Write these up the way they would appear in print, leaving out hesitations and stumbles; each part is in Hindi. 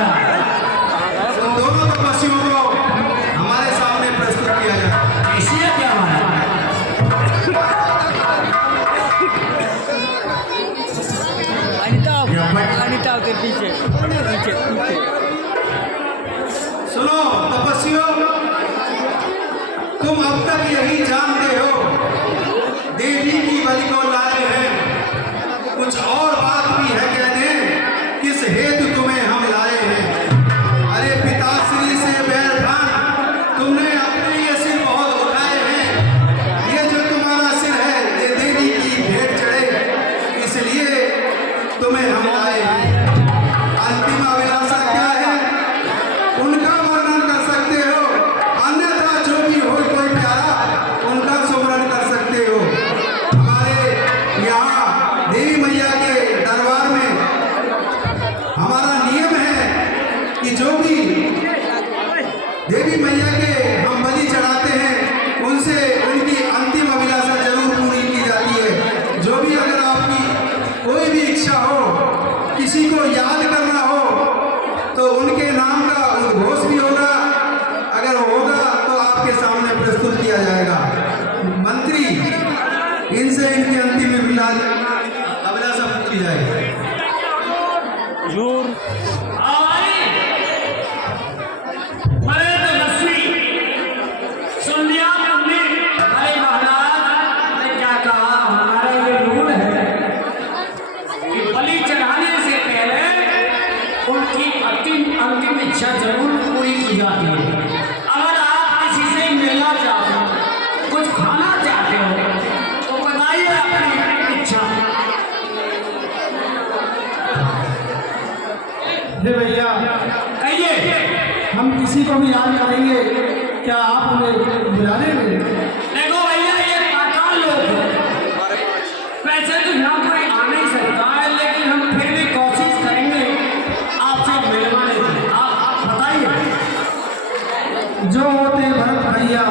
उन दोनों तपस्वियों को हमारे सामने प्रस्तुत किया जाए। ऐसी है क्या अनिता के पीछे पीछे पीछे। सुनो तपस्वियों, तुम अब तक यही जानते हो देवी की बलि को लाए हैं, कुछ और बात भी है कह दें किस हेतु तुम्हें हम लाए हैं। अरे पिताश्री से बैर भान तुमने अपने ये सिर बहुत उठाए हैं, ये जो तुम्हारा सिर है ये देवी की भेंट चढ़े, इसलिए तुम्हें हम लाए हैं। अंतिम अभिलाषा क्या है उनका वर्णन कर सकते हो, अन्यथा जो भी हो कोई प्यारा उनका सुमरन कर सकते हो। हमारे यहाँ देवी मैया के दरबार में हमारा नियम है कि जो भी देवी मैया के हम बलि चढ़ाते हैं उनसे उनकी अंतिम अभिलाषा जरूर पूरी की जाती है। जो भी अगर आपकी कोई भी इच्छा हो, किसी को याद करना हो तो उनके नाम का उद्घोष भी होगा, अगर होगा तो आपके सामने प्रस्तुत किया जाएगा। मंत्री इनसे इनकी अंतिम अभिलाषा पूछी जाएगी। बड़े तपस्वी सुन लिया तुमने। अरे महाराज ने क्या कहा, हमारा ये रूल है कि बलि चढ़ाने से पहले उनकी अंतिम इच्छा जरूर पूरी की जाती है। अगर आप किसी से मिलना चाहते हो, कुछ खाना चाहते हो तो बताइए अपनी इच्छा। हे भैया, कहिए। हम किसी को भी याद करेंगे, क्या आप उन्हें बुला लेंगे? देखो भैया, ये पाताल लोग हैं, वैसे तो यहाँ कोई आ नहीं सकता है, लेकिन हम फिर भी कोशिश करेंगे आपसे मिलवाने की। आप बताइए। जो होते भरत भैया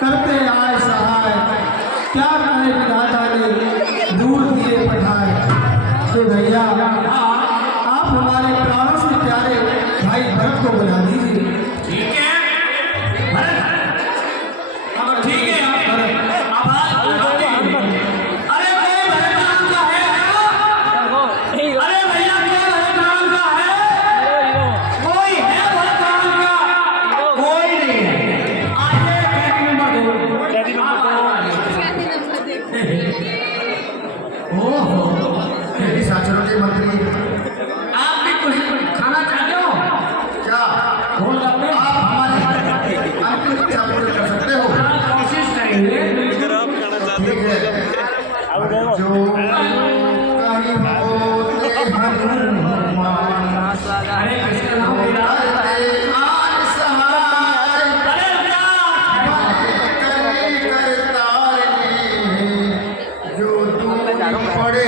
करते आए सहाय, क्या कहे विधाता ने दूर दिए पठाए। तो भैया आप हमारे प्राणों से प्यारे भाई भरत को बुला दीजिए। ठीक है भरत, अब ठीक है आप भरत, अब आप बुलाते हैं। अरे कोई भरत नाम का है? अरे भैया कोई भरत नाम का है? कोई है भरत नाम का? कोई नहीं है। आइए कैदी नंबर 2। ओहो, मेरी साचरों के मंत्री, आप भी कुछ खाना चाहते हो क्या बोल रहे हो? आप हमारी अंतिम इच्छा पूरी कर सकते हो? कोशिश करेंगे। ठीक है, जो कहीं होते हनुमान, अरे किसका नाम ले रहा है? आज सहाय अरे क्या? करी करतार ने, जो दूर पड़े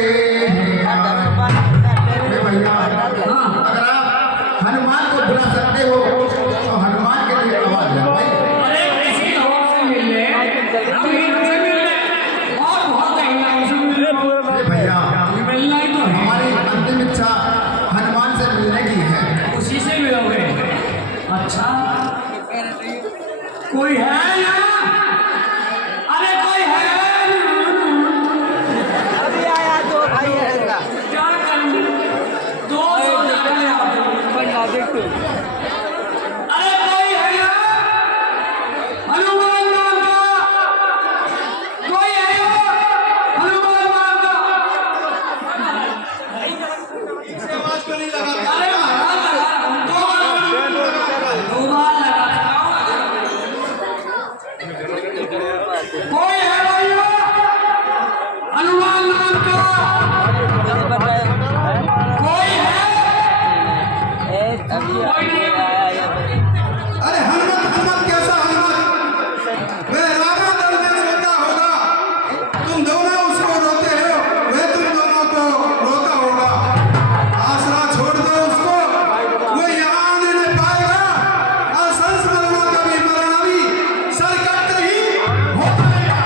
हे भैया, अगर आप हनुमान को बुला सकते हो तो हनुमान के लिए आवाज लगाओ। अरे किसी और से मिल ले, हम इनसे मिल ले, और बहुत कहीं से मिल ले। हे भैया, मिलना ही तो है, हमारी अंतिम इच्छा हनुमान से मिलने की है। उसी से मिलोगे। अच्छा, कोई है यहाँ? अरे कोई है? अभी आया तो भाई है का क्या करूँ? 200 बंदा देख तू। अरे कोई है यहाँ? हनुमान नाम का कोई है यहाँ? हनुमान नाम का? आवाज क्यों नहीं लगाता? अरे महाराज लगा, 2 बार लगा चुका हूँ। कोई है भैया? हनुमान नाम का कोई है? अभी कोई नहीं है। आया अरे हनुमत हनुमत कैसा हनुमत? वह रावण दल में सोता होगा, तुम दोनों उसको रोते हो, वह तुम दोनों को रोता होगा। आसरा छोड़ दो उसको, वो यहाँ आने नहीं पाएगा। और संस्मरणों का भी मरण अभी सरकट ही हो पाएगा।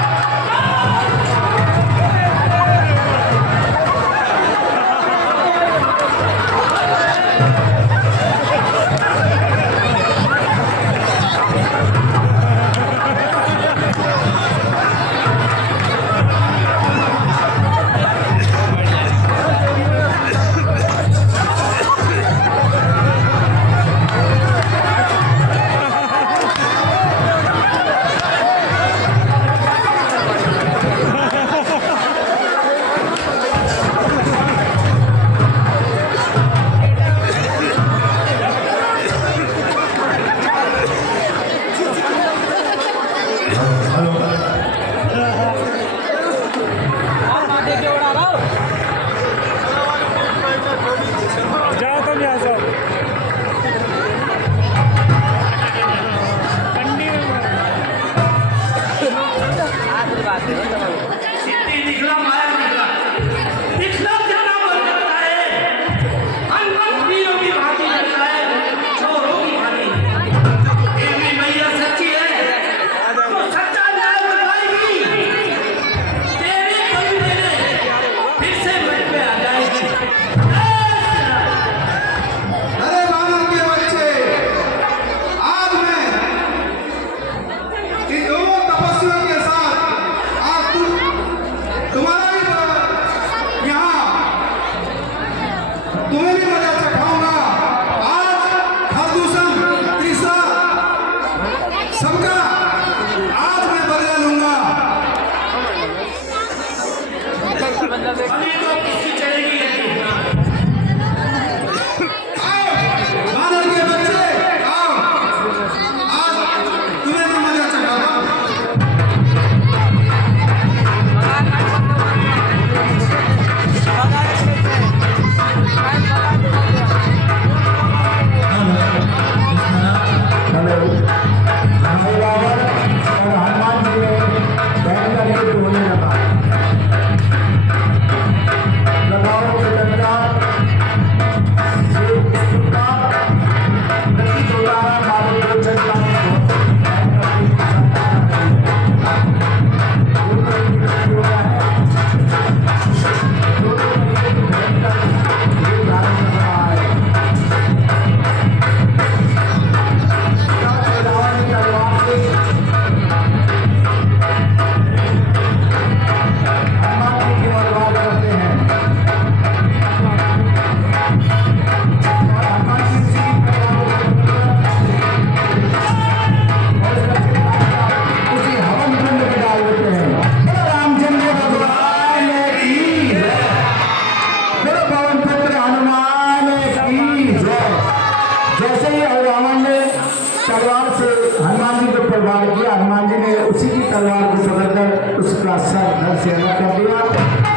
किया, हनुमान जी ने उसी की तलवार को पकड़कर उसका सर धड़ से अलग कर दिया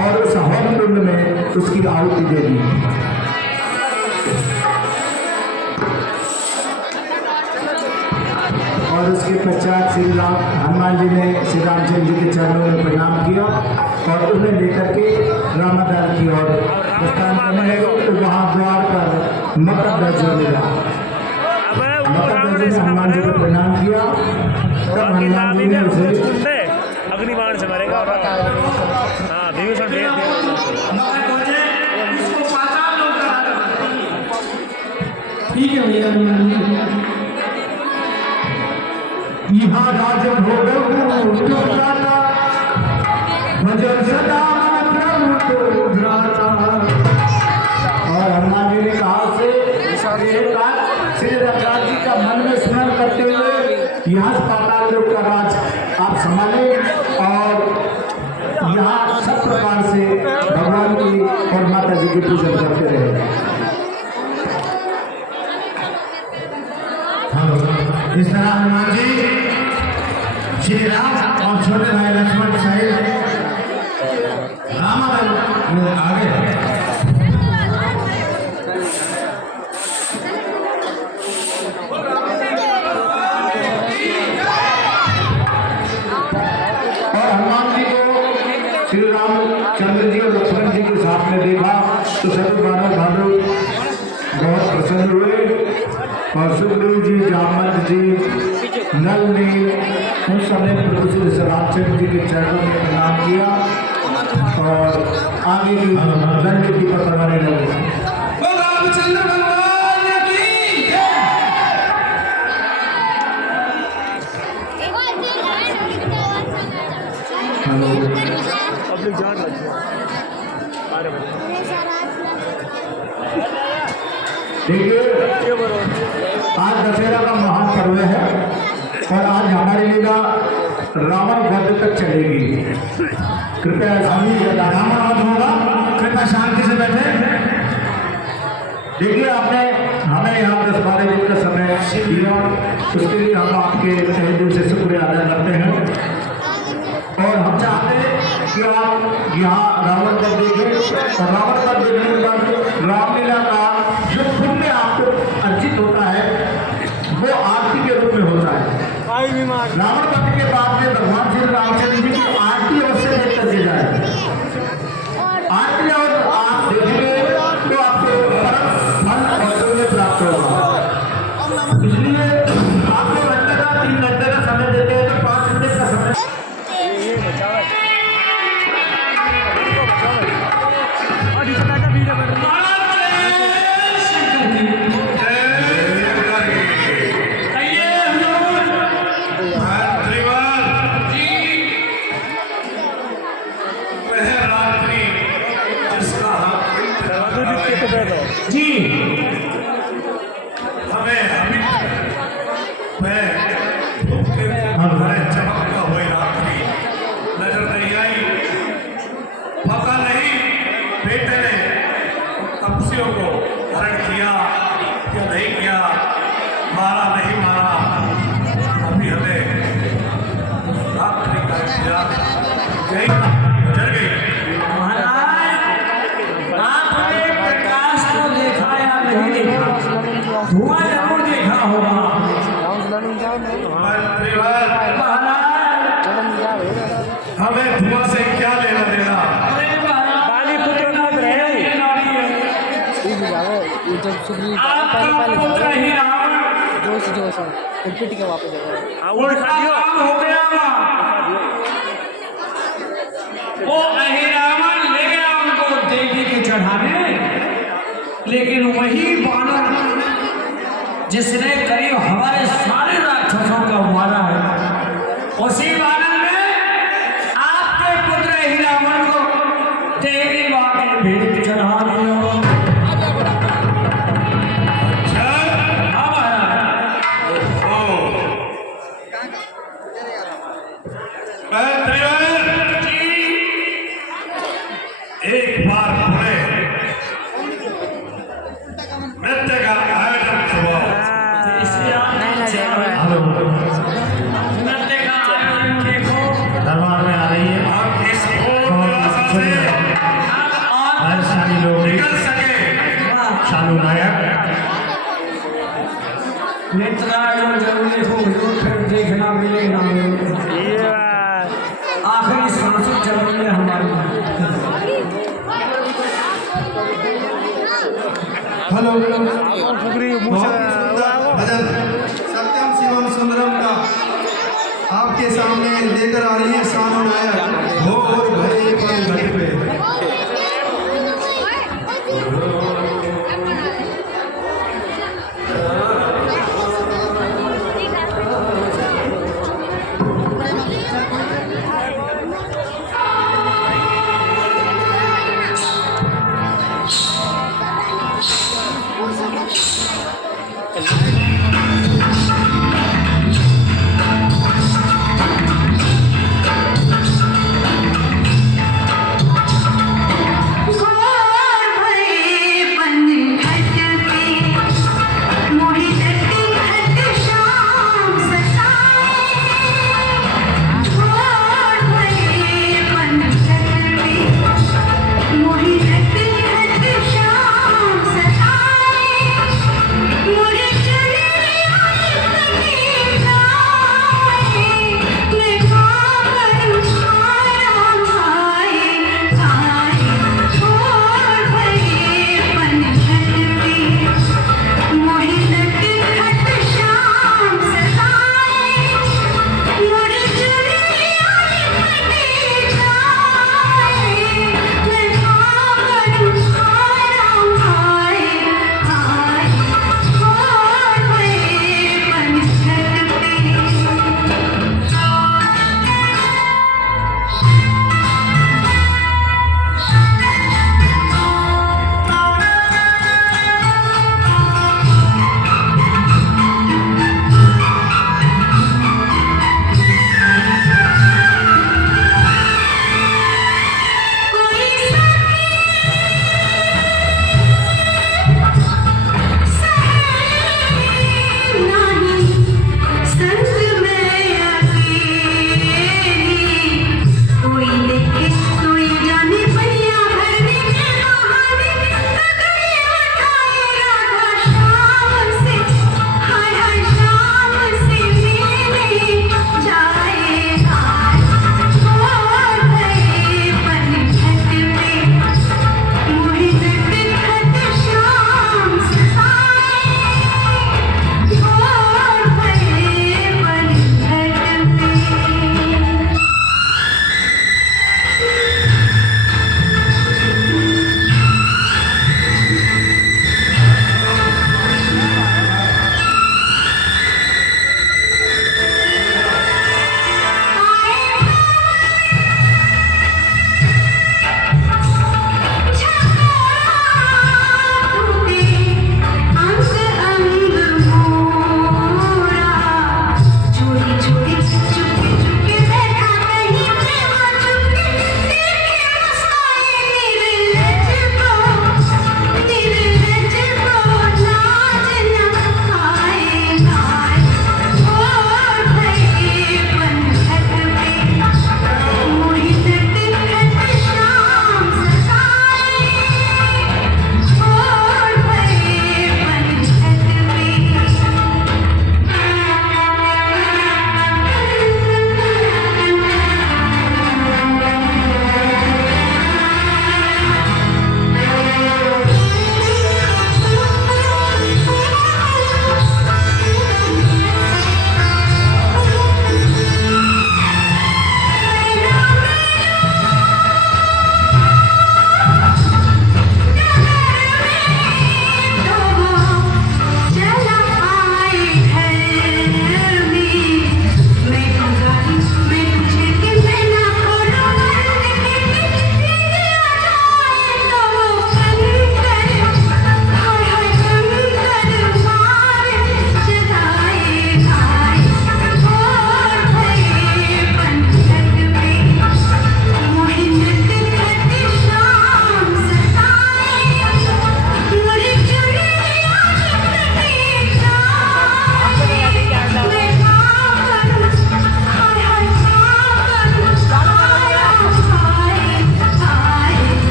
और उस हवन कुंड में उसकी आहुति दे दी। और उसके पश्चात श्री राम हनुमान जी ने श्री रामचंद्र जी के चरणों में प्रणाम किया और उन्हें लेकर के रामादान की ओर प्रस्थान करने लगे। तो वहाँ द्वार पर मकरध्वज मिला। मकरध्वज ने हनुमान जी को प्रणाम किया, तब हनुमान जी ने उसे अग्निबाण से मारेगा। हाँ विभीषण भेज दिया। इसको पाताल लोक करा। ठीक है भैया हनुमान जी। यहाँ राज भोग जाता भजन सदा प्रभु को ध्याता। और हनुमान जी ने कहा से श्री रघुनाथ जी का मन में स्मरण करते हुए यहाँ पाताल लोक का राज आप संभाले और यहाँ सब प्रकार से भगवान की और माता जी की पूजन करते रहे। इस तरह हनुमान जी श्री राम और छोटे भाई लक्ष्मण सहित रामायण में आगे और हनुमान जी को श्री रामचंद्र जी और लक्ष्मण जी के साथ में देखा तो सभी भानु बहुत प्रसन्न हुए और सुग्रीव जी, जामवंत जी, नल ने उन समय प्रभु श्री रामचंद्र जी के चरणों में प्रणाम किया और आगे की रणनीति पर बनाने लगे। रामचंद्र भगवान की जय। पब्लिक जान लगी। अरे देखिए आज दशहरा का महान पर्व है और आज हमारी लीला रावण वध तक चलेगी। कृपया रावण वध होगा, कृपया शांति से बैठे। देखिए आपने हमें यहाँ 10-12 दिन का समय दिया, उसके लिए हम आपके तहे दिल से शुक्रिया अदा करते हैं और हम चाहते हैं कि आप यहाँ रावण वध देखें और रावण वध देखने के बाद रामलीला का जो पुण्य आपको अर्जित होता है वो आरती के रूप में होता है। रावण वध के बाद में भगवान श्री रामचंद्र जी की आरती अवश्य देख करके जाए। आरती और आप देखेंगे तो आपको परम फल और पुण्य प्राप्त होगा। इसलिए आपको घंटे का 3 घंटे का समय देते हैं तो 5 घंटे का समय जी हमें अभी मैं हमारे चमकता हुए रात्रि नजर नहीं आई। पता नहीं बेटे ने तपस्वियों को हरण किया या नहीं किया, मारा नहीं मारा, अभी हमें रात्रि का इंतजार यही गुजर गई। आपने प्रकाश को देखा या नहीं देखा? धुआं जरूर देखा होगा। हमें धुआं से क्या लेना देना? आपका पुत्र ही रावण उल्टा काम हो गया। वो अहिरावण ले गया उनको देवी के चढ़ाने, लेकिन वही बानर जिसने करीब हमारे सारे राक्षसों का मारा है, उसी बानर ने आपके पुत्र अहिरावण को देवी मां के भेंट चढ़ा दिया। एक बार पुणे नृत्य का आयोजन हुआ। सानू नायक नेत्रा जो जरूरी हो जो फिर देखना मिले ना मिले ये बात। आखिरी सांस चल रही है हमारी। हेलो फुकरी मुंह बहुत से ही सुंदर भजन सत्यम शिवम सुंदरम का आपके सामने लेकर आ रही है सानू नायक हो और भरे पल घट पे।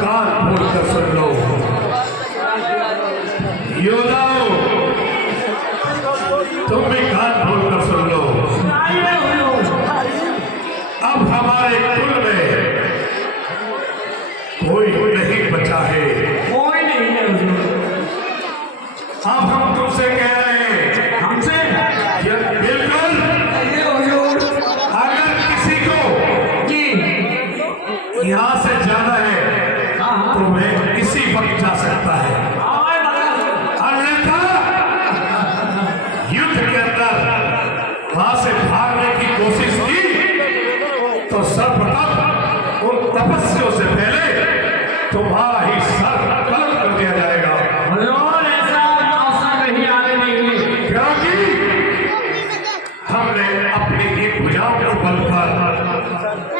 कान खोल कर सुन लो। योद्धाओं, तुम भी कान खोल कर सुन लो। अब हमारे कुल में कोई नहीं बचा है। कोई नहीं है हुजूर। अब हम तुमसे कह रहे हैं, हमसे कि बिल्कुल ये हुजूर अगर किसी को जी यहाँ से जाना है तो वह इसी वक्त जा सकता है। आवाज़ लगा। अन्यथा युद्ध के अंदर वहां से भागने की कोशिश की तो सर्वप्रथम उन तपस्वियों से पहले तुम्हारा ही सर कलम कर दिया जाएगा। हुजूर ऐसा अवसर नहीं आने देंगे। क्योंकि हमने अपनी ही भुजाओं के बल पर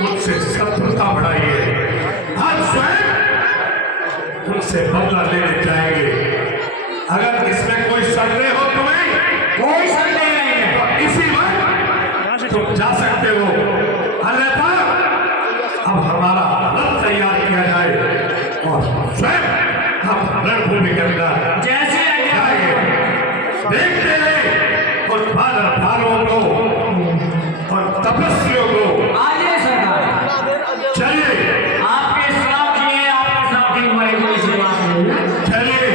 उनसे शत्रुता बढ़ाई है। आज स्वयं उनसे बदला लेने जाएंगे। अगर इसमें कोई संदेह हो तुम्हें, कोई संदेह नहीं है। तो इसी वक्त तुम जा सकते हो। अन्यथा अब हमारा रथ तैयार किया जाए और स्वयं हम रणभूमि के अंदर जैसे जाएंगे। देखते हैं उन भालों को और तपस्वियों को। आइए सरकार, चलिए आपके साथ ये आपके साथ ही हमारी कोई सेवा नहीं। चलिए।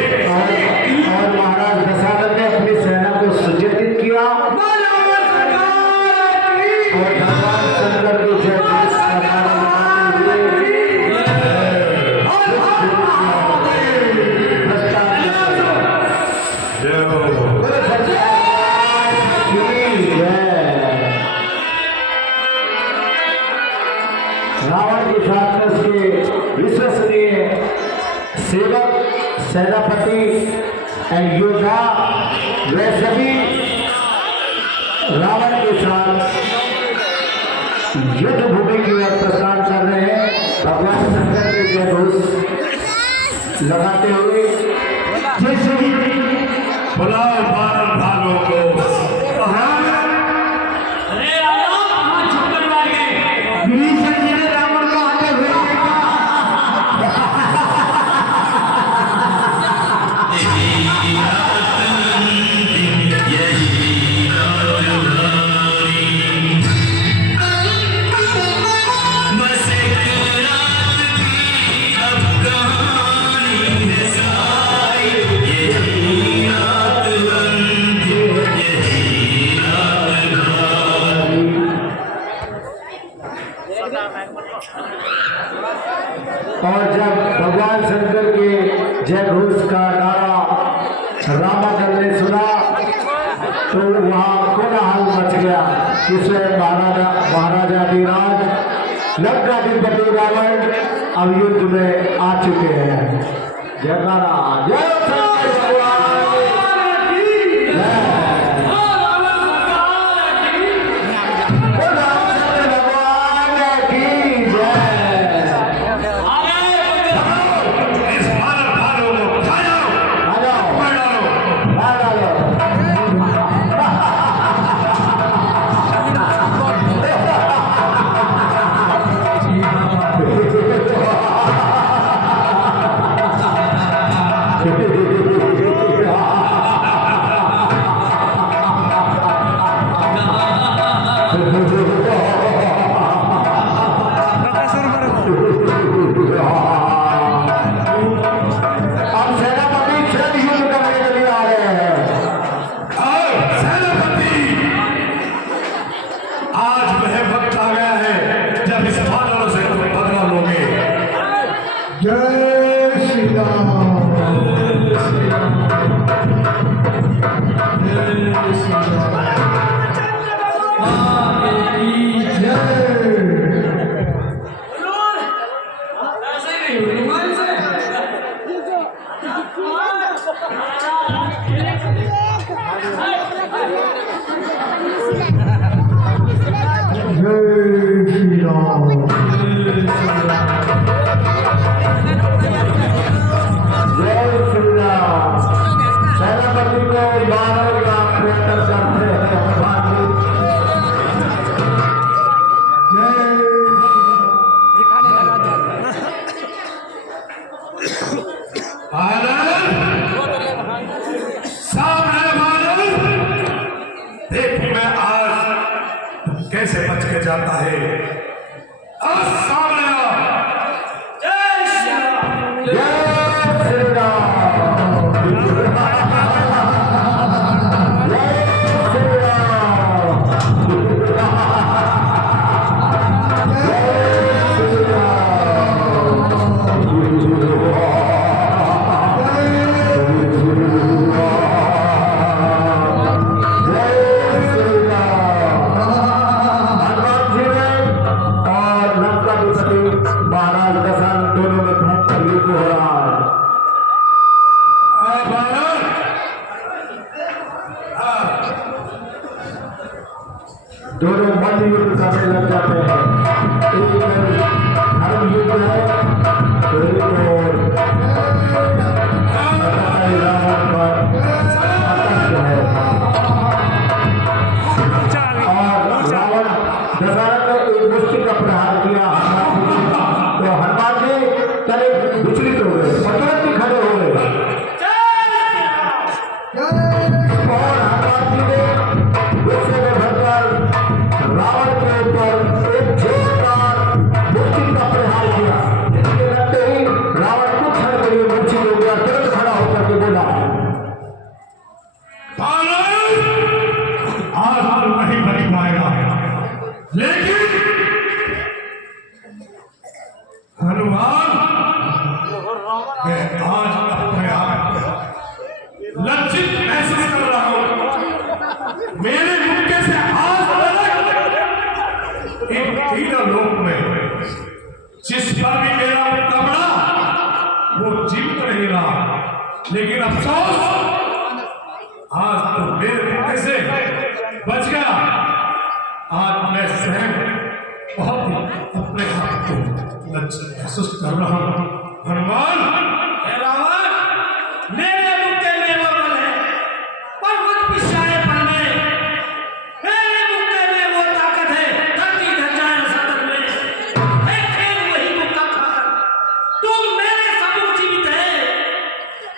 और महाराज दशानंद ने अपनी सेना को सुचित किया और भगवान शंकर की जय रावण के साथ उसके विश्वसनीय सेवक, सेनापति एंड योद्धा वे सभी रावण के साथ युद्ध भूमि की ओर प्रस्थान कर रहे हैं। भगवान शंकर के जय घोष लगाते हुए जैसे बुलाओ भालों को। कहाँ अरे राम, हम छुपकर मार गए। विभीषण जी ने रावण को आते हुए देखा। और जब भगवान शंकर के जय घोष का नारा रामादल ने सुना तो वहाँ कोलाहल मच गया कि स्वयं महाराजाधिराज लंकाधिपति रावण अब युद्ध में आ चुके हैं। जयकारा जय शंकर भगवान की जय। इस भालों को उठा जाओ, मार डालो। अब सेनापति स्वयं युद्ध करने के लिए आ रहे हैं। और सेनापति, आज वह वक्त आ गया है जब इस भालों से तुम बदला लोगे। जय श्री राम। ऐसे नहीं हुआ इसे। जय श्री राम। जय श्री राम। सेनापति को 12 लाख प्रयत्न करते हैं भगवान जी। जय सामने वाले देख मैं आज कैसे बच के जाता है। आज सामने आ। जय श्री राम। जय श्री राम। महाराज दसन दोनों में भयंकर युद्ध हो रहा है। दोनों मल्ल युद्ध करने लग जाते हैं। एक धर्म युद्ध है तो एक रावण पर आतंक है। और रावण दशरथ ने एक मुष्टि का प्रहार किया तो हनुमान जी तले विचलित हो गए, तुरंत ही खड़े हो गए और हनुमान जी ने गुस्से में भरकर रावण के ऊपर एक जोरदार मुष्टि का प्रहार किया। इसके लगते ही रावण कुछ क्षण के लिए मूर्छित हो गया, तुरंत खड़ा होकर के बोला, आज तो नहीं बच पाएगा, लेकिन हनुमान मैं आज अपने आप लज्जित महसूस कर रहा हूं। मेरे मुक्के से आज तक इन तीनों लोक में जिस पर भी मेरा कपड़ा वो जीवित नहीं रहा, लेकिन अफसोस आज तो मेरे मुक्के से बच गया। आज मैं स्वयं बहुत ही अपने आप को लज्जित महसूस कर रहा हूं। हनुमान, हे रावण, मेरे मुक्के में वो बल है, पर्वत पिसाए पड़ने। मेरे मुक्के में वो ताकत है, धरती ढह जाए सतन में। मैं खेल वही मुक्का खाकर, तुम मेरे सम्मुख जीवित है।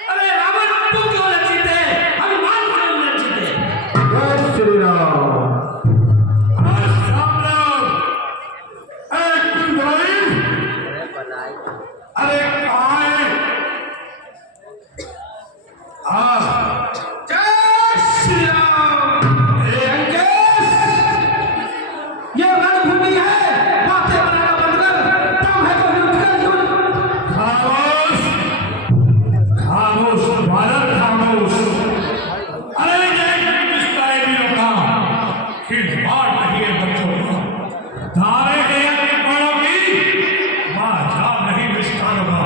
अरे रावण, तुम क्यों लज्जित है? हनुमान क्यों लज्जित है? जय श्री राम। अरे कहाँ है? जय श्री राम। हे अंकेश, ये रणभूमि है, बातें बनाना बंद कर, दम है तो युद्ध कर युद्ध। खामोश, खामोश बालक, खामोश। अरे ये किस तरह भी रोका, खिलवाड़ नहीं है बच्चों का। धारे गया के बड़ों की माँ जा नहीं विस्तार होगा।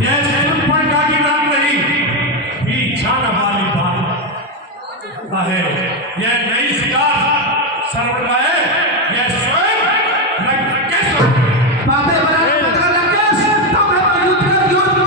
यह सिर्फ पलटा की बात नहीं, पीछाने वाली बात है। यह नई शिकार सर्व है, यह स्वयं लंकेश बातें बनाना बंद कर लंकेश, दम है तो युद्ध कर युद्ध।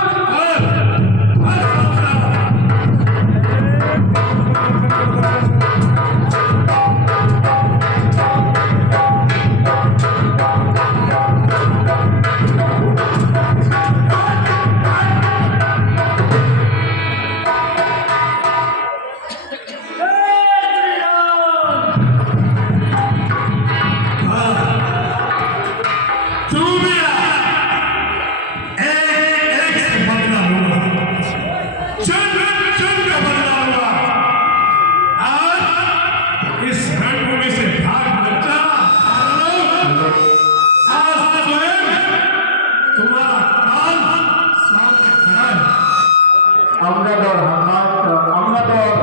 अमृत और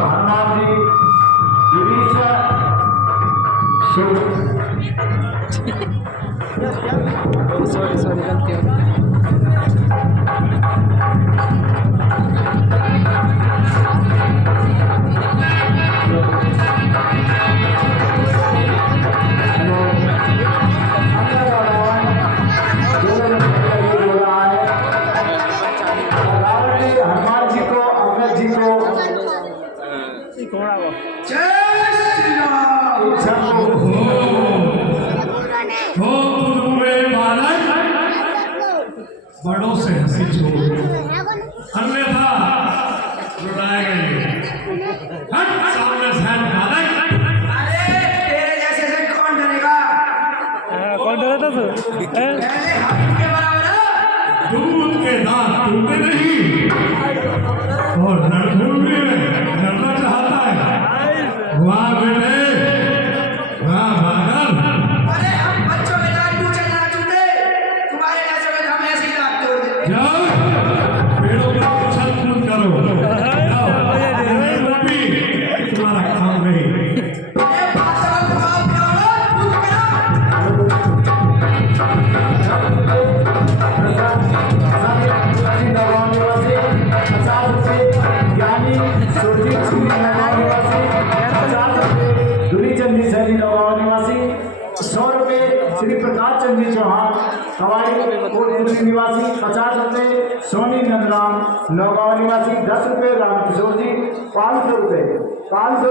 हनुमान जी विभीषण सॉरी गलती हो गई। हनुमान जी को अमृत जी को बड़ों से हंसी छोड़ और लड़कों में लड़ना चाहता है। वाह बेटे, वाह भागल। अरे हम बच्चों में दांत पूछे ना चूते, तुम्हारे नाचों में हम ऐसे ही दांत तोड़ दें। जाओ पेड़ों का छल कूद करो। जाओ तुम्हारा काम नहीं। श्री प्रकाश चंद जी चौहान हमारे कोटपुरी निवासी 50 रुपये, सोनी नंदराम नौगांव निवासी 10 रुपये, रामकिशोर जी 500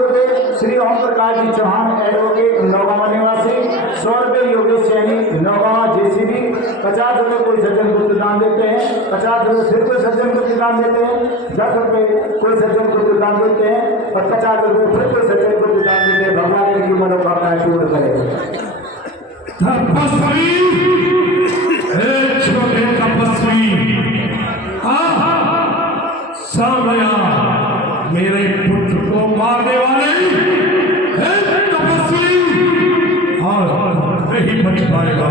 रुपये, श्री ओम प्रकाश जी चौहान एडवोकेट नौगांव निवासी 100 रुपये, योगेश सैनी नौगांव जेसीबी 50 रुपये कोई सज्जन को दान देते हैं, 50 रुपये फिर कोई सज्जन को दान देते हैं, 10 रुपये कोई सज्जन को दान देते हैं और 50 रुपये फिर कोई सज्जन को दान देते हैं। भगवान इनकी मनोकामनाएं पूर्ण करे। तपस्वी, छोटे तपस्वी, सामया मेरे पुत्र को मारने वाले तपस्वी, और नहीं बच पाएगा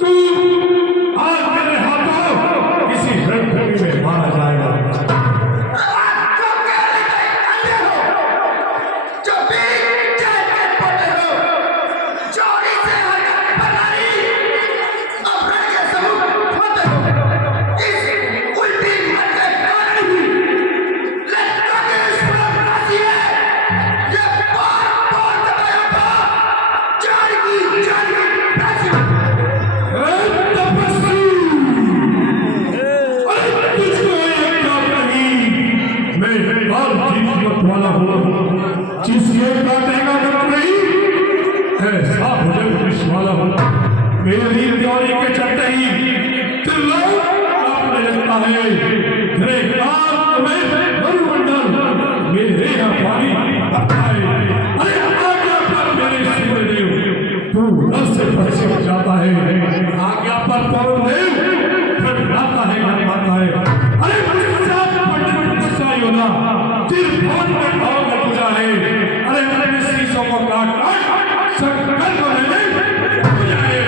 तू। आज मेरे हाथों इसी रणभूमि में मारा जाएगा। जिसके काटेगा नहीं ऐसा भजन कृष्ण वाला हो। मेरी त्योरी के चलते ही आपने लगता है मरुमंडल मेरे यहाँ पानी अरे आज्ञा पर मेरे सूर्यदेव तू रस से परिचित जाता है। आज्ञा पर पौरदेव आता है अरे त्रिभुवन में भाव में पूजा है। अरे मेरे शीशों को काट शंकर को ले पूजा है।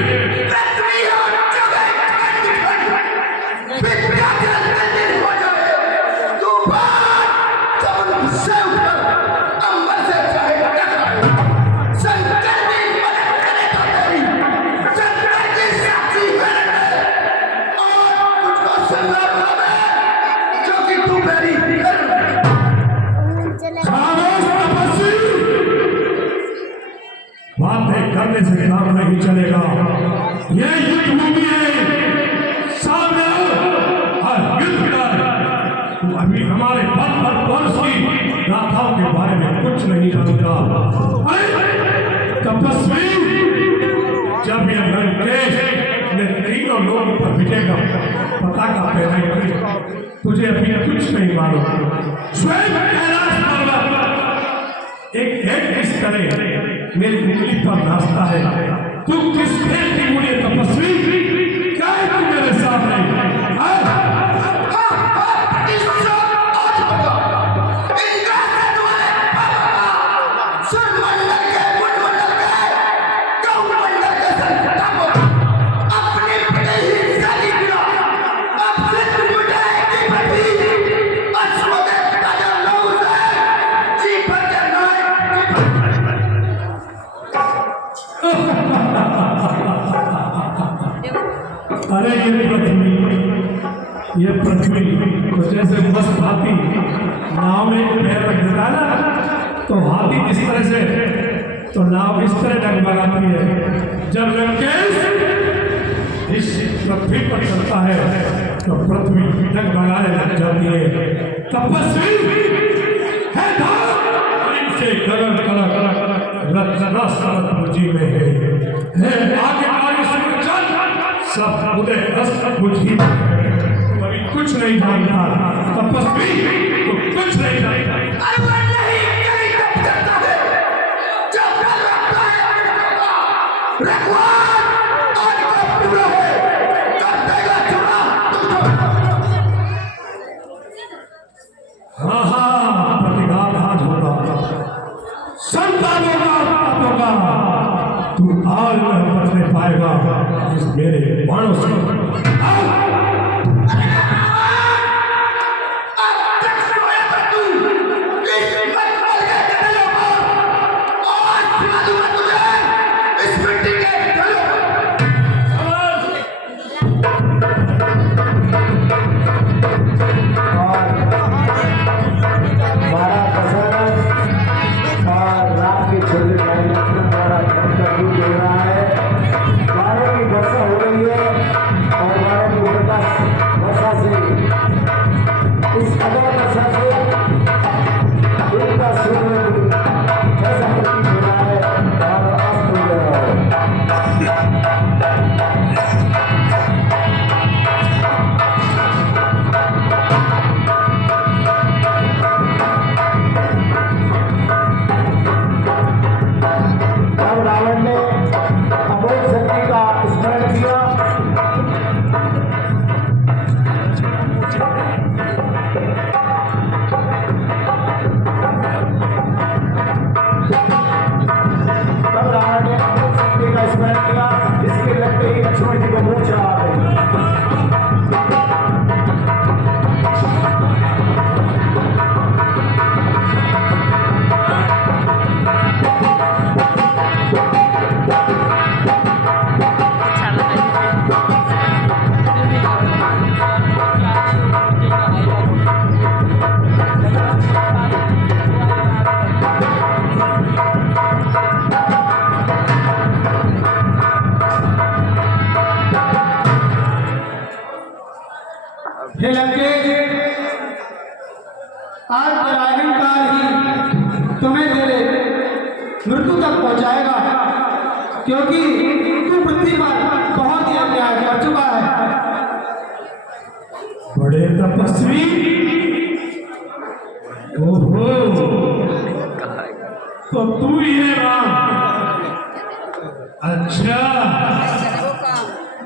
बातें करने से काम नहीं चलेगा। ये युद्ध भूमि है, सामने और युद्ध कर। तू अभी हमारे वर्ष की गाथाओं के बारे में कुछ नहीं जानता। तपस्वी, जब यह लंकेश ने तीनों लोगों पर विजय का पताका फहराई, तुझे अभी कुछ नहीं मालूम। स्वयं कैलाश पर्वत एक किस तरह मेरी उंगली पर नाचता है। तू किस खेल की मुझे तपस्वी, क्या है तू मेरे सामने? अरे ये पृथ्वी तो जैसे मस्त हाथी नाव में पैर रख देता है ना, तो हाथी किस तरह से, तो नाव इस तरह डगमगाती है। जब लंकेश इस पृथ्वी पर चलता है तो पृथ्वी डगमगाने लग जाती है। तपस्वी है इनसे कलर मुझी में है आगे आगे चल सब उदय रस मुझी कभी कुछ नहीं जानता। तपस्वी तो कुछ नहीं जानता। पाएगा इस मेरे बाणों से। हमारा प्रशासन और रात के छोटे भाई द्वारा इंटरव्यू दे रहा है। बारिश की वर्षा हो रही है और बारिश की वर्षा से इस कदर वर्षा से इनका सूर्य ऐसा प्रतीत हो रहा है और अस्त हो रहा है। तब रावण ने अमोघ शक्ति का स्मरण किया। तब रावण ने अमोघ शक्ति का स्मरण किया, इसके लगते ही लक्ष्मण जी को मूर्छा आ गई। हे लंकेश, आज तेरा अहंकार ही तुम्हें तेरे मृत्यु तक पहुंचाएगा, क्योंकि तू पृथ्वी पर बहुत ही अन्याय कर चुका है। बड़े तपस्वी, ओहो, तो तू ही है राम। अच्छा,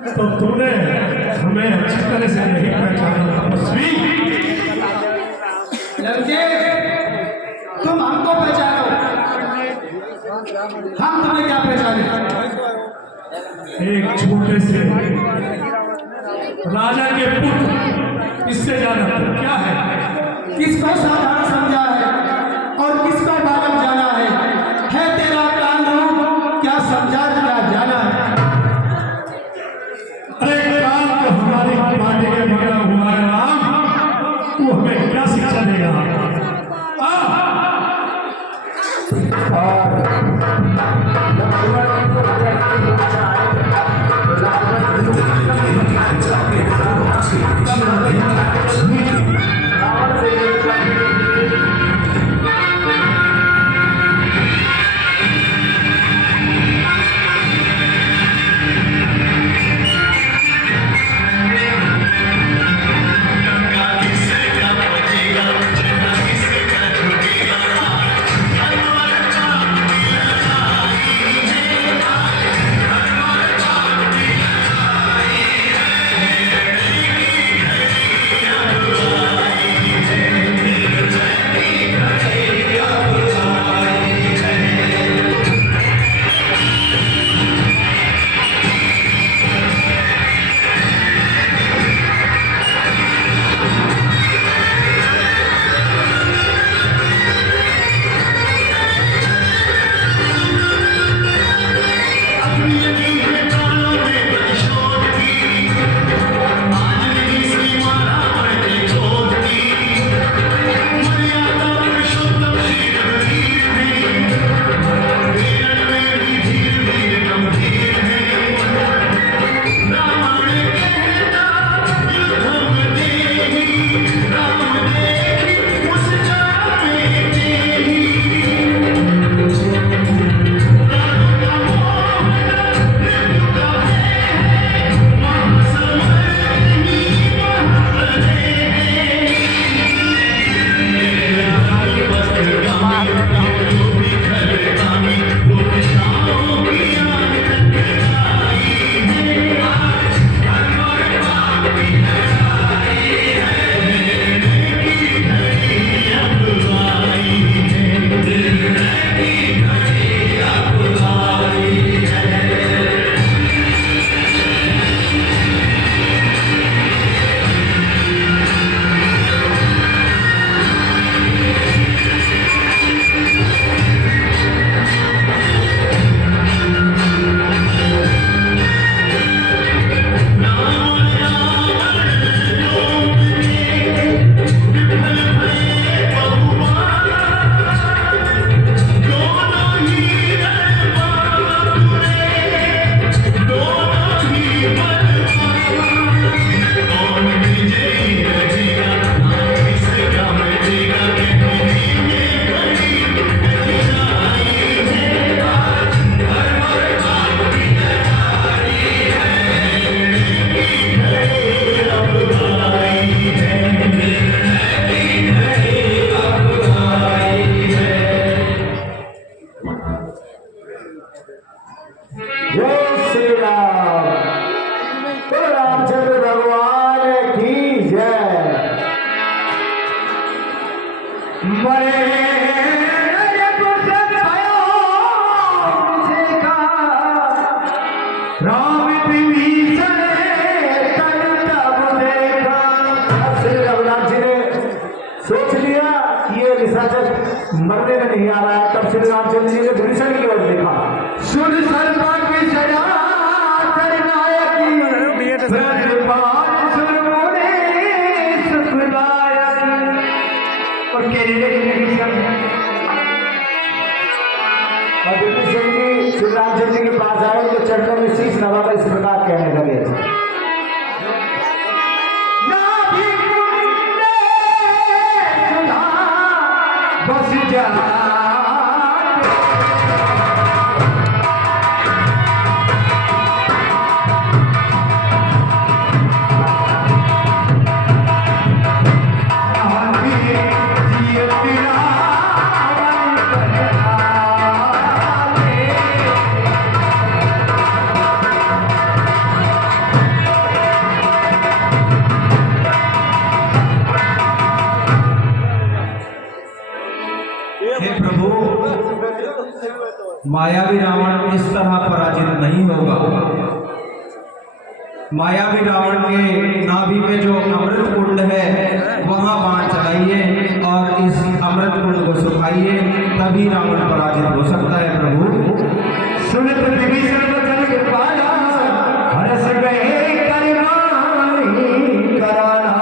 तो तूने हमें अच्छी तरह से नहीं पहचाना तपस्वी। लंकेश, तुम हमको पहचानो, हम तुम्हें क्या पहचाने। एक छोटे से राजा के पुत्र, इससे ज्यादा तो क्या है। किसको साधारण समझा है और किसको बालक जाना है तेरा काल रूप क्या समझा क्या जाना है। अरे काम तो हमारी पार्टी के बिगड़ा हुआ है राम, तू हमें क्या शिक्षा देगा। और लक्ष्मण जी को जैसे मूर्छा आई, रावण से राम विभीषण तन तब देखा। श्री रघुनाथ जी ने सोच लिया कि ये निशाचर मरने में नहीं आ रहा है। तब श्री रामचंद्र जी ने विभीषण की ओर देखा। सुन सर्वा की सजा करनायकी ब्रजपाल सुरमुनि सुखदायक। और कहने लगे विभीषण जी श्री रामचंद्र जी के पास आए, तो चरणों में शीश नवाकर इस प्रकार कहने लगे। बस जा हे प्रभु, मायावी रावण इस तरह पराजित नहीं होगा। मायावी रावण के नाभि में जो अमृत कुंड है वहां बाण चलाइए और इस अमृत कुंड को सुखाइए, तभी रावण पराजित हो सकता है। प्रभु सुनत विभीषण वचन कृपाला, हर्ष गए करवाणी कराना।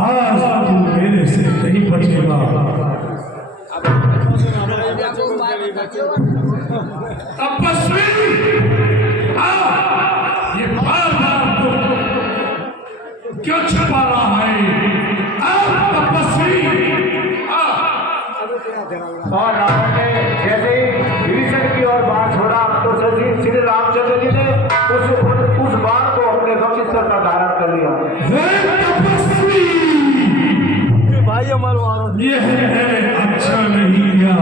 आज तू मेरे से नहीं बचेगा। तपस्वी ये बार-बार क्यों छुपा रहा है? तपस्वी और रावण ने जैसे ही विभीषण की ओर बाण छोड़ा, तो श्री रामचंद्र जी ने उस बाण को अपने गमचित्र का धारण कर लिया। यह है अच्छा नहीं किया।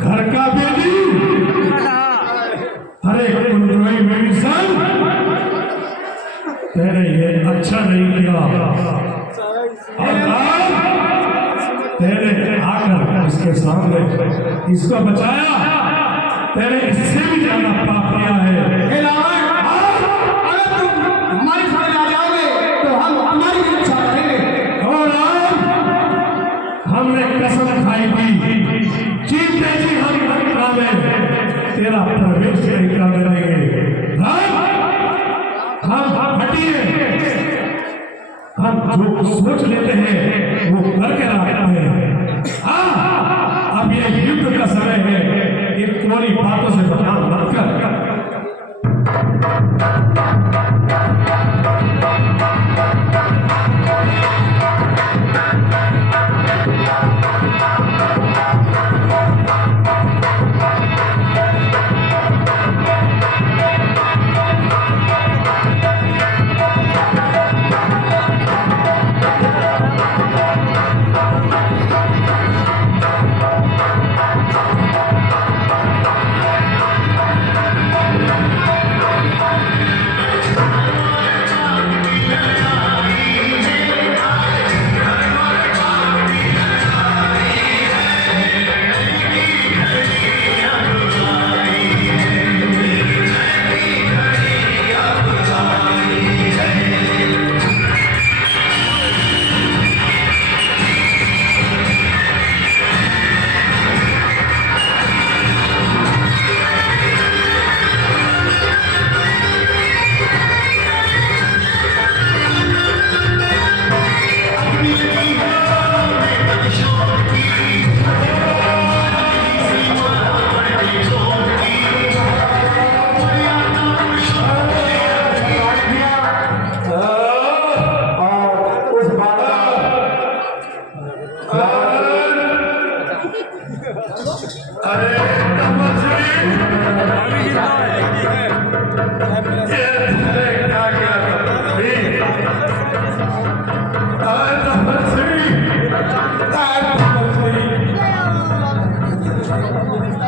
घर का बेटी अरे कुंडली विभीषण, तेरे ये अच्छा नहीं किया। तेरे आकर इसके सामने इसको बचाया, तेरे इससे भी ज्यादा पाप किया है। अगर तुम हमारे साथ आ जाओगे तो हम हमारी रक्षा करेंगे। और हमने कसम खाई थी, जीते जी हम लंका में तेरा प्रवेश नहीं करने देंगे। हम हटिए, हम जो सोच लेते हैं वो करके रखते हैं। अब ये युद्ध का समय है, इन थोड़ी बातों से बदनाम मत कर।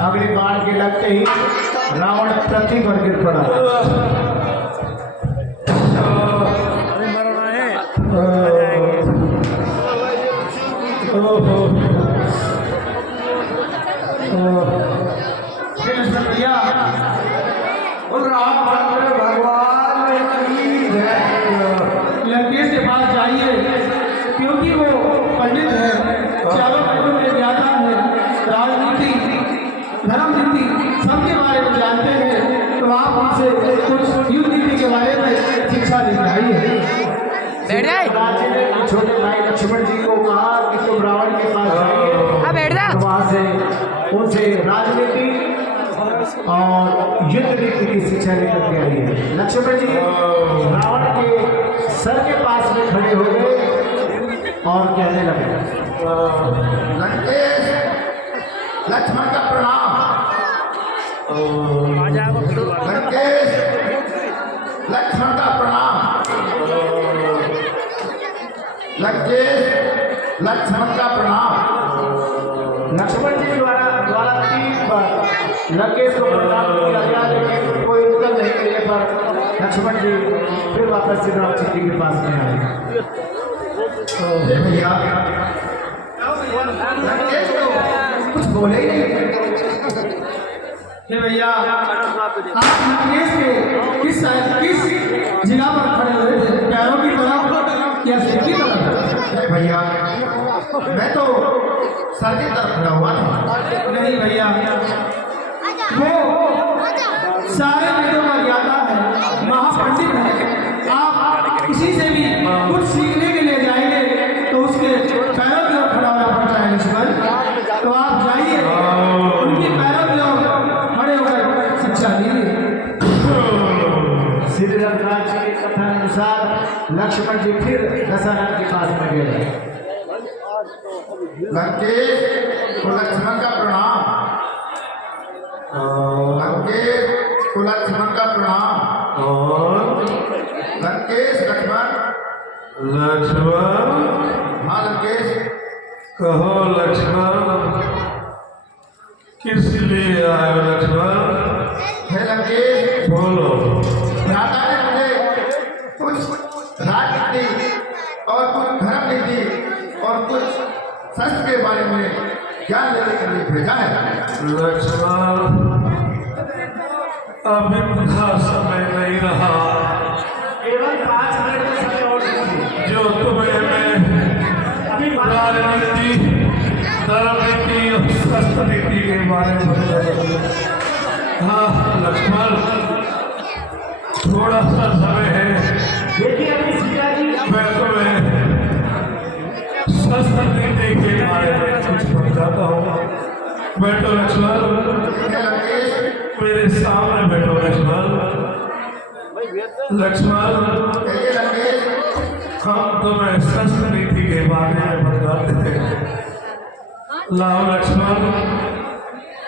अगली बार के लगते ही रावण पृथ्वी पर गिर पड़ा। अभी मरना है आ जाएंगे। भैया बोल राम भगवान लंकेश के पास जाइए, क्योंकि वो पंडित है, चारों वर्गों में ज्ञाता है, राजनीति धर्म नीति सबके बारे में जानते हैं, तो आप उनसे कुछ युद्ध नीति के बारे में शिक्षा लेकर आइए। राज्य ने छोटे भाई लक्ष्मण जी को कहा कि तुम रावण के पास जाइए, तो वहां से उनसे राजनीति और युद्ध नीति की शिक्षा लेकर के आइए। लक्ष्मण जी रावण के सर के पास में खड़े हो गए और कहने लगे, लंकेश लक्ष्मण का प्रणाम। आ जाएगा फिर दोबारा। लंकेश लक्ष्मण का प्रणाम। लंकेश लक्ष्मण का प्रणाम। लक्ष्मण जी द्वारा 3 बार लंकेश को प्रणाम किया गया, लेकिन कोई उत्तर नहीं मिलने पर लक्ष्मण जी फिर वापस श्री राम जी के पास में आए। भैया लंकेश तो कुछ बोले ही नहीं। हे भैया, आप लंकेश के किस जगह पर खड़े हुए थे, पैरों की तरफ या सिर की तरफ? भैया मैं तो सर की तरफ खड़ा हुआ था। नहीं भैया, वो सारे वेदों का ज्ञाता है, महापंडित है। आप किसी से भी कुछ सीखने के लिए जाएंगे तो उसके पैरों की ओर खड़ा होना पड़ता है लक्ष्मण। तो आप जाइए, उनके पैरों की ओर खड़े होकर शिक्षा लीजिए। श्री रघुनाथ जी के कथन अनुसार लक्ष्मण जी फिर दशरथ के पास में गए। लंकेश को लक्ष्मण का प्रणाम। लंकेश को लक्ष्मण का प्रणाम। लंकेश लक्ष्मण हाँ लंकेश कहो लक्ष्मण, किस लिए आए हो लक्ष्मण? हे लंकेश बोलो। भ्राता ने मुझे कुछ राजनीति और कुछ धर्म नीति और कुछ शस्त्र के बारे में ज्ञान लेने के लिए भेजा है। लक्ष्मण अब इतना समय नहीं रहा, केवल 5 मिनट का समय और दीजिए। जो तुम्हें मैं राजनीति धर्म नीति और शस्त्र नीति के बारे में बताऊंगा। हाँ लक्ष्मण, थोड़ा सा समय है। देखिए अभी सीता जी मैं तुम्हें शस्त्र नीति के बारे में कुछ बताता हूँ। बैठो लक्ष्मण, मेरे सामने बैठो लक्ष्मण। लक्ष्मण, हम तुम्हें शस्त्र नीति के बारे में बताते हैं। लाओ लक्ष्मण,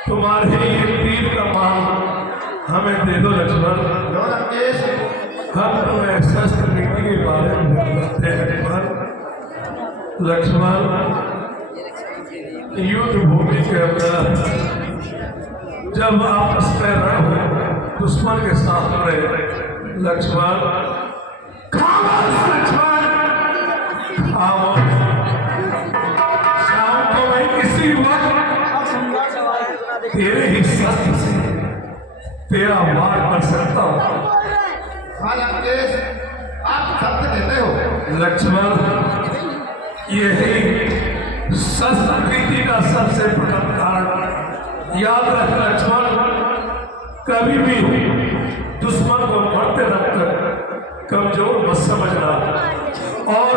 तुम्हारे ये तीर का माल हमें दे दो लक्ष्मण। हम तुम्हें शस्त्र नीति के बारे में बताते हैं। लक्ष्मण, युद्ध भूमि के अंदर जब आपस में रहे दुश्मन के सामने लक्ष्मण खामोश, लक्ष्मण खामोश। शाम को मैं किसी वक्त तेरे ही शस्त्र से तेरा मार कर सकता हूँ। आप शब्द देते हो लक्ष्मण, यही शस्त्र नीति का सबसे प्रथम कारण। याद रख लक्ष्मण, कभी भी दुश्मन को मरते रखकर कमजोर मत समझना और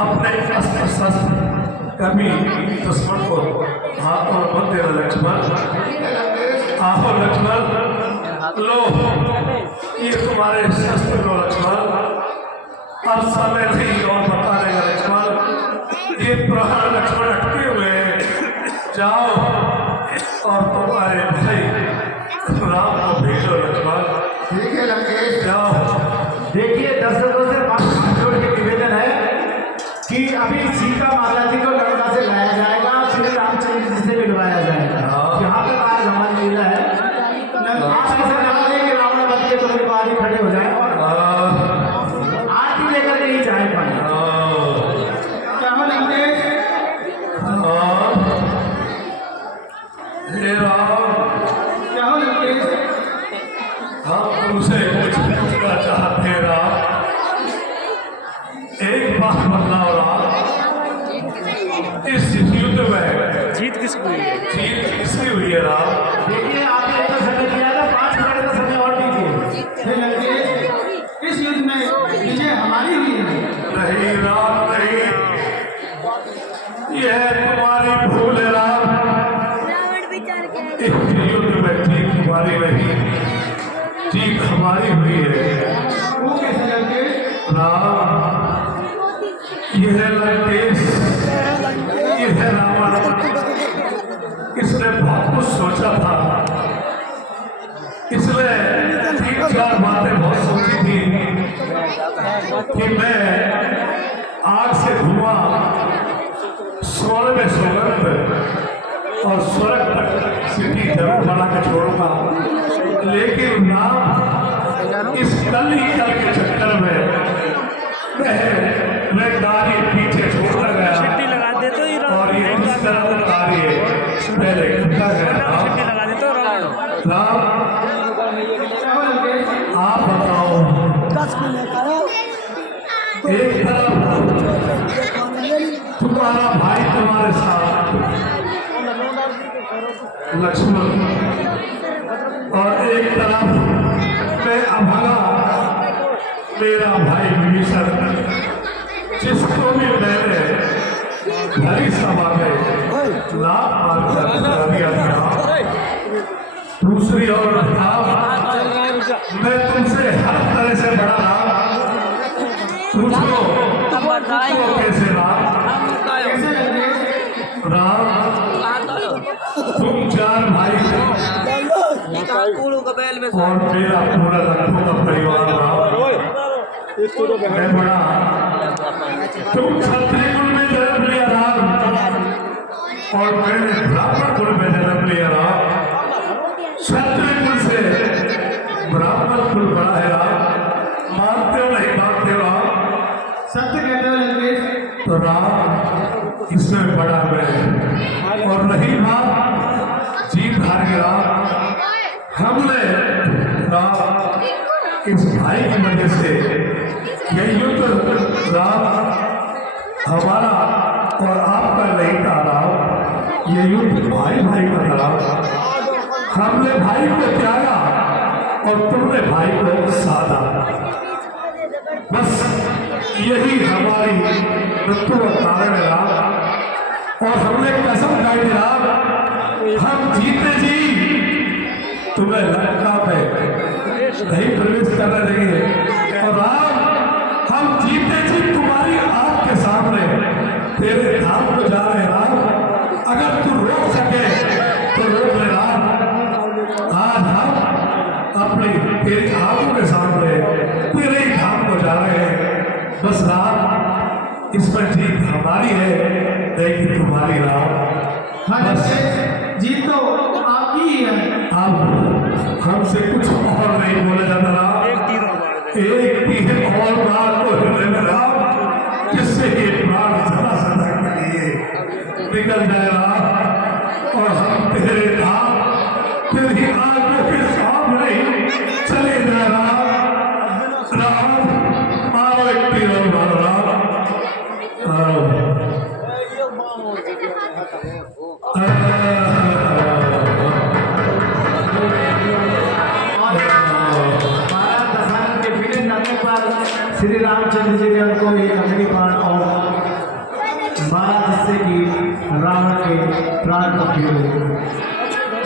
अपने अस्त्र शस्त्र कभी दुश्मन को हाथों में मत देना लक्ष्मण। आओ लक्ष्मण, लो ये तुम्हारे शस्त्र लो लक्ष्मण। अब समय नहीं और बता देगा लक्ष्मण। ये प्रहर लक्ष्मण अटके हुए हैं, जाओ और तुम्हारे भाई राम को भेजो लक्ष्मण। ठीक है लंकेश, जाओ। देखिए दर्शकों से हाथ जोड़ के निवेदन है कि अभी सीता माता जी को लंका से लाया जाएगा, श्री रामचंद्र जी से मिलवाया जाएगा। यहाँ तक आज हमारी लीला चीज किसकी हुई है राम? देखिए आपने इतना समय दिया था, 5 मिनट का समय और दीजिए। हे लंकेश, इस युद्ध में विजय हमारी हुई है। नहीं राम नहीं, यह तुम्हारी भूल है राम। इस युद्ध में जीत तुम्हारी नहीं, जीत हमारी हुई है वो कैसे लंकेश? राम। यह लंकेश, यह रावण, इसने बहुत कुछ सोचा था, इसने 3-4 बातें बहुत सोची थी कि मैं आग से धुआं, स्वर्ग में सुगंध और स्वर्ग तक सिटी जरूर बना के छोड़ूंगा, लेकिन राम इस कल ही कल के चक्कर में मैं गाड़ी पीछे छोड़ गया छिट्टी लगा दे तो और ये इस तरह गाड़ी पहले खड़ा गया। छिट्टी लगा दे तो राम आप बताओ, एक तरफ तुम्हारा भाई तुम्हारे साथ लक्ष्मण, और एक तरफ मैं अभागा मेरा भाई विभीषण, जिसको भी मैंने भरी सभा में लात मारकर दिया था। दूसरी ओर मैं तुमसे हर तरह से बड़ा रहा, तुझको कैसे रहा राम? तुम 4 भाई और मेरा पूरा लखनऊ का परिवार रहा। मैं बड़ा, तुम क्षत्रिय कुल में जन्म लिया राम, और मैंने ब्राह्मण कुल में जन्म लिया राम। क्षत्रिय कुल से ब्राह्मण कुल बड़ा है राम, मानते हो नहीं मानते हो राम? सत्य कहते हो लंकेश। तो राम इसमें बड़ा मैं, और रही बात जीत हार के राम, हमने राम इस भाई की वजह से यह युद्ध राम हमारा और आपका नहीं था राम, यह युद्ध भाई भाई का था राम। हमने भाई को त्यागा और तुमने भाई को साधा, बस यही हमारी मृत्यु का कारण है राम। और हमने कसम खाई थी राम, हम जीते जी तुम्हें लंका पे नहीं प्रवेश करने देंगे, और राम हम जीते जी तुम्हारी आंख के सामने तेरे धाम को जा रहे राम। अगर तू रोक सके तो रोक ले राम। आज हम अपनी तेरी आंखों के सामने तेरे ही धाम को जा रहे हैं, बस राम इसमें जीत हमारी है लेकिन तुम्हारी राम। हाँ लंकेश, जीत तो आपकी ही है। अब हमसे कुछ और नहीं बोला जाता राम, एक तीर और बार को हृदय में राम, जिससे ये प्राण सदा सदा के लिए निकल जाए राम, और हम तेरे धाम तेरी आंखों के सामने चले जाए राम। राम मारो एक तीर और मारो राम। श्री रामचंद्र जी ने उनको एक अग्निबाण और मारा, जिससे कि रावण के प्राण पक्षी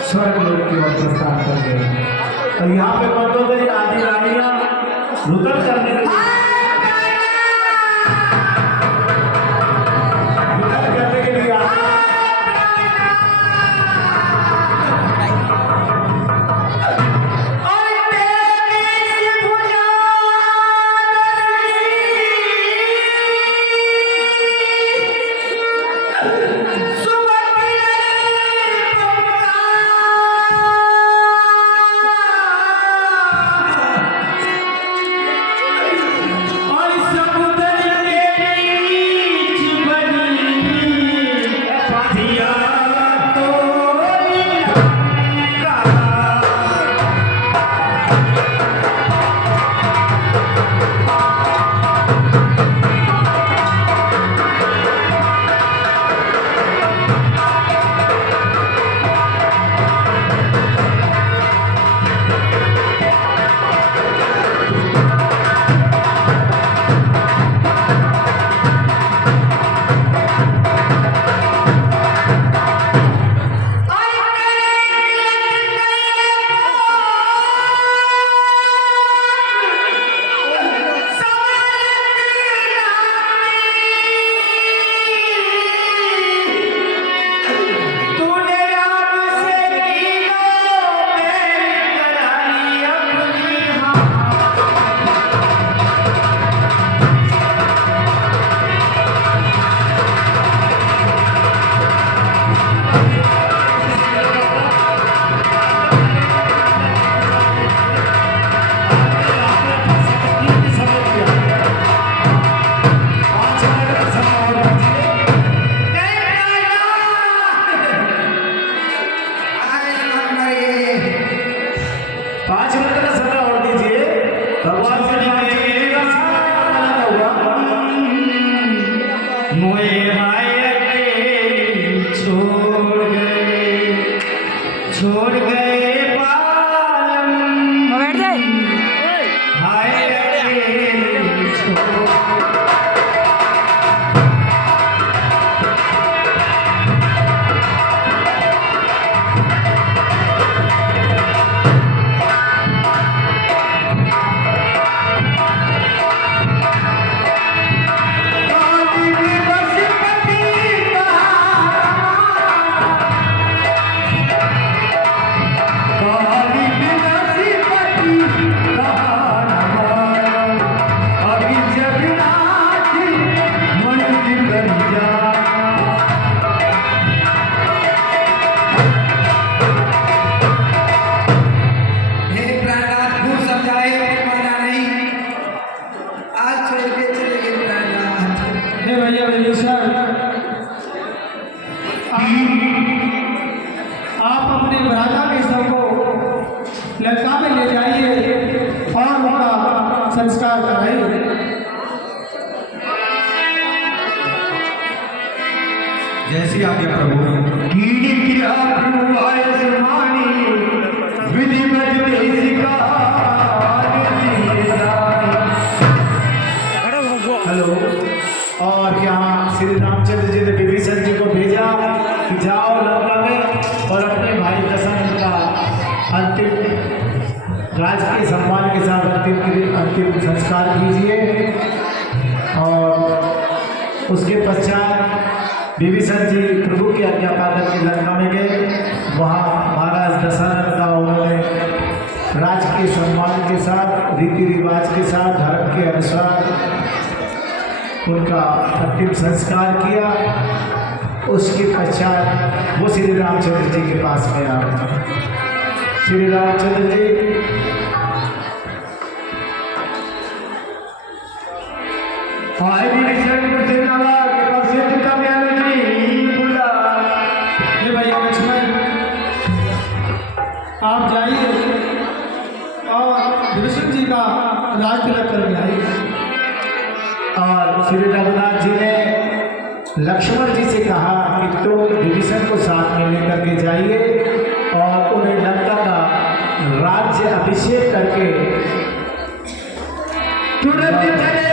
स्वर्ग लोक की ओर प्रस्थान कर गए। और यहाँ पे मंदोदरी आदि रानियां रुदन करने के लिए छोड़ गए पालम बैठ जाए हाय अकेले छोड़ हे भैया विभीषण, आप अपने भ्राता के शव को लंका में ले जाइए और उनका संस्कार कराइए। जैसी आज्ञा प्रभु। हेलो। और यहाँ श्री रामचंद्र जी ने विभीषण जी को भेजा कि जाओ लंका में और अपने भाई दशरथ का अंतिम राजकीय सम्मान के साथ अंतिम संस्कार कीजिए। और उसके पश्चात विभीषण जी प्रभु की आज्ञा पाकर के लंका में गए। वहाँ महाराज दशरथ का उन्होंने राजकीय सम्मान के साथ, रीति रिवाज के साथ, धर्म के अनुसार उनका अंतिम संस्कार किया। उसके पश्चात वो श्री रामचंद्र जी के पास में आ गए। श्री रामचंद्र जी हे भैया लक्ष्मण, आप जाइए और विभीषण जी का राज तिलक करके आइए। और श्री रघुनाथ जी ने लक्ष्मण जी से कहा कि तुम विभीषण को साथ में लेकर के जाइए और उन्हें लंका का राज्य अभिषेक करके तुरंत चले